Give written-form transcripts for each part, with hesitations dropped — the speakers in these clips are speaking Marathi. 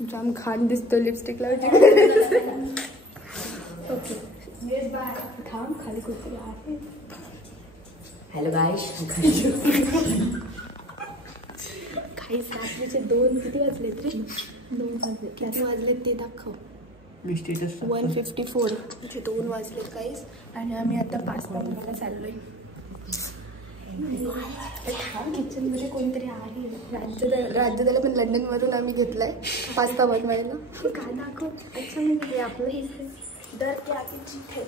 जाम खान दिसतो लिपस्टिक लावली. ओके थांब खाली कुठे आहे. हॅलो गाईस. काही रात्रीचे 2 किती वाजले रे? 2 वाजले. किती वाजले ते दाखव. 1:54 म्हणजे 2 वाजले काहीच. आणि आम्ही आता पास्ता बनवायला चाललोय. किचन मध्ये कोणतरी आहे. राज्यदाला पण लंडन मधून आम्ही घेतलाय पास्ता बनवायला. काय दाखव. अच्छा म्हणजे आपलं हे दर के आगे जीत है.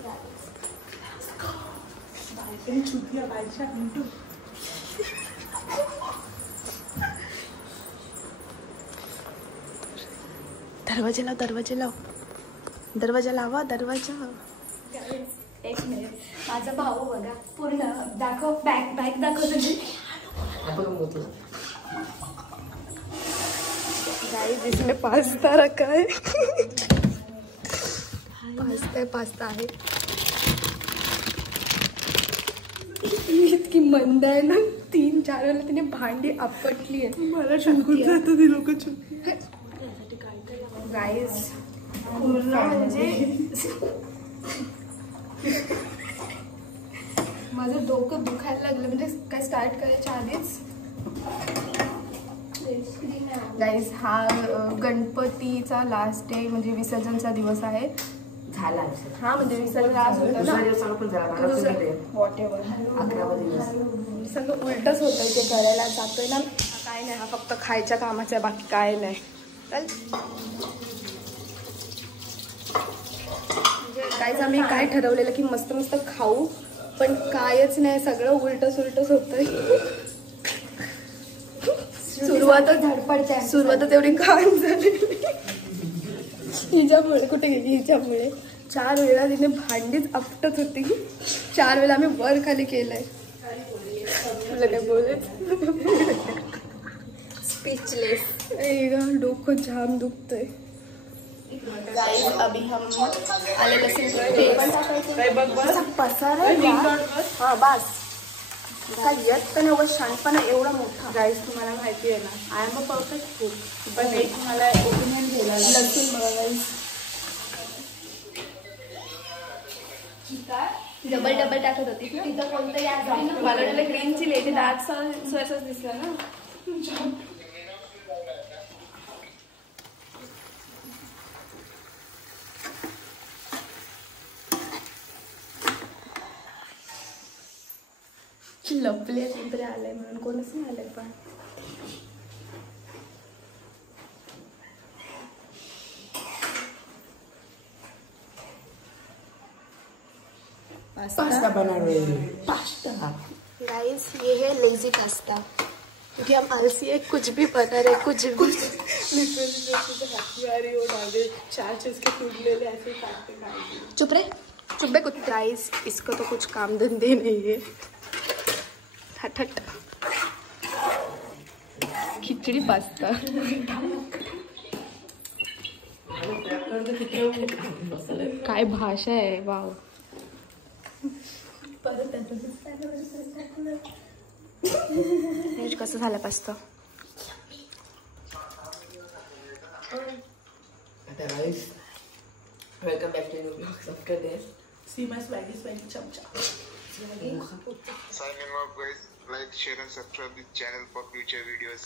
दरवाजा लाव. दरवाजा लाव. दरवाजा लावा. दरवाजा. एक मिनिट. माझा भाऊ बघा पूर्ण दाखव. बॅग दाखव तुझी. गाइस इसमें पास्ता रखा है. पास्ता आहे. इतकी मंद आहे ना. 3-4 वेळेला तिने भांडी आपटली आहे. मला शंकून जातं ती लोक. गाइस पूर्ण म्हणजे माझं डोकं दुखायला लागलं. म्हणजे काय स्टार्ट करायच्या आधीच. गाइस हा गणपतीचा लास्ट डे म्हणजे विसर्जनचा दिवस आहे. झाला हा म्हणजे विसर्जन आज होतं ना. वॉटेवर 11वा दिवस. सगळं उलटच होतंय. ते करायला जातोय ना. काय नाही. हा फक्त खायच्या कामाचा आहे. बाकी काय नाही. चल म्हणजे काहीच आम्ही काय ठरवलेलं की मस्त मस्त खाऊ. पण कायच नाही. सगळं उलटच होतंय. सुरुवातच एवढी घाण झाली हिच्यामुळे. कुठे गेली हिच्यामुळे. 4 वेळा तिने भांडीच आपटत होती. 4 वेळा आम्ही वर खाली केलंय. तुला काय बोलायचं. स्पीचलेस. डोकं जाम दुखतंय. गाइस अभी हम आले लसूण पसारा. हा बस काय येत पण एवढं शांतपणा एवढा मोठा. गाइस तुम्हाला माहिती आहे ना I am a perfect food. पण एक मला ओपिनियन घ्यायला लसूण बघा गाइस. डबल टाकत होती तिथं कोणतरी. मला वाटलं ग्रीन चिली ते डार्क सॉसच दिसलं ना. लपले कोणतरी आलंय म्हणून. कोणच नाही आलंय. पण पास्ता बना रहे हैं. पास्ता गाइस ये है लेजी पास्ता. क्योंकि हम आलसी है. कुछ भी बना रहे. कुछ भी. चुप रे. चुप कुछ. गाइस इसको तो कुछ काम धंधे नहीं है. हट. खिचड़ी पास्ता. काय भाषा आहे. वाव. कसं झालं pasta. Welcome back to new blogs after this. See my swaggy chamcha. Signing off guys. Like, share and subscribe this channel for future videos.